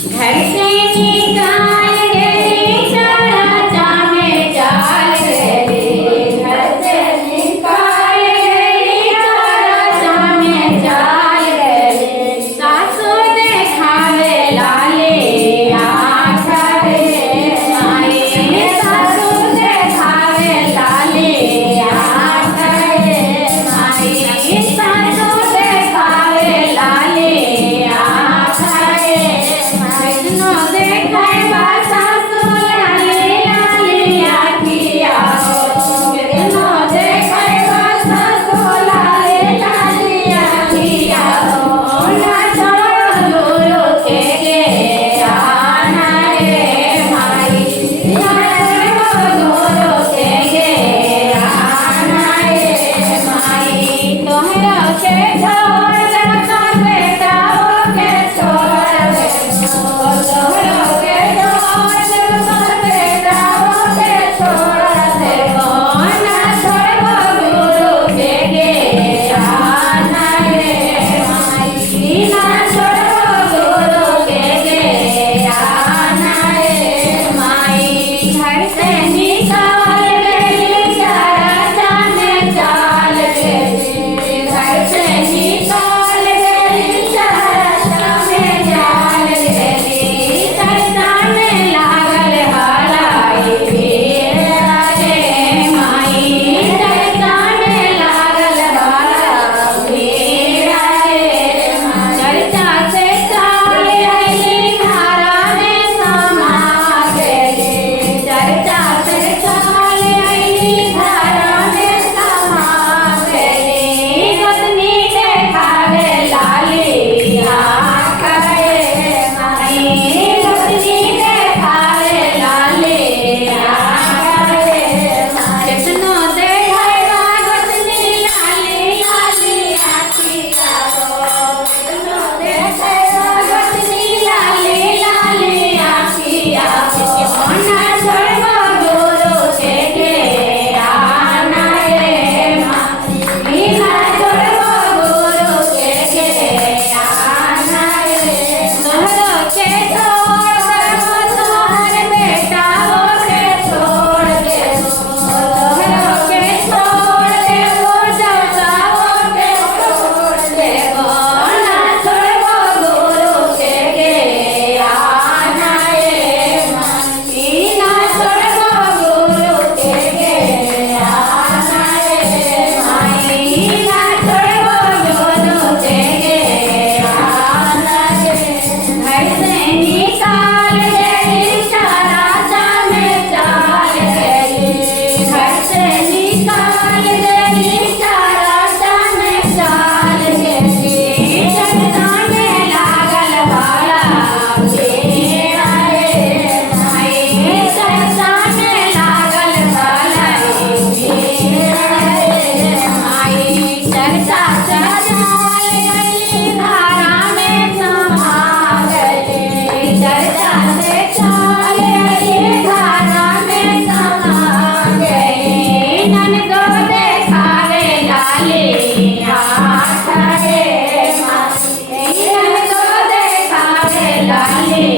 घर से निकाल गए चाचा में चाल गए। घर से निकाल गए चाचा में चाल गए। सासू देखावे लाले आँख रे माई। सासू देखावे लाले आँख रे माई। सासू देखावे लाले आँख रे माई। नो देखाय बा सासू लाले लाले आँखिया हो। नो देखाय बा सासू लाले लाले आँखिया हो। ना छोड़ गुरु के गे आना रे माई। ना छोड़ गुरु के गे आना रे माई। तोहरा के छोड़ लड़का बेटाओ के छोड़ दे। तोहरा के छोड़ लड़का बेटाओ के छोड़ दे। ना छोड़ गुरु के गे आना रे माई। ना छोड़ गुरु के गे आना रे माई। घर से निकाल गई चाचा में चाल गई। घर से निकाल गई चाचा में चाल गई। चाचा में लागल हलाई भीड़ रे माई। चाचा में लागल हलाई भीड़ रे माई। चाचा से चाल गई धारा में समा गई। चाचा से चाल गई धारा में समा गई। गोतनी देखावे लाली आँख रे माई। गोतनी देखावे लाली आँख रे माई। कितनो देखाय बा गोतनी लाली लाली आँखिया हो। कितनो देखाय बा गोतनी लाली लाली आँखिया हो। ना छोड़ गुरु के गे आना रे माई। ना छोड़ गुरु के गे आना रे। तोहरा के छोड़ तोहर बेटाओ के छोड़ दे। तोहरा के छोड़ दे चाचाओ के छोड़ दे। ना छोड़ गुरु के गे आना रे माई। ना छोड़ गुरु के गे आना रे माई। ना छोड़ गुरु के गे आना रे। घर से निकाल गई चाचा में चाल गई। घर से निकाल गई चाचा में चाल गई। चाचा में लागल भाला भीड़ रे माई। चाचा में लागल भाला भीड़ रे माई। चाचा चाल गई धारा में समा गई। चाचा से चाल गई धारा में समा गई। ननदो देखावे लाली आँख रे माई। ननदो देखावे लाली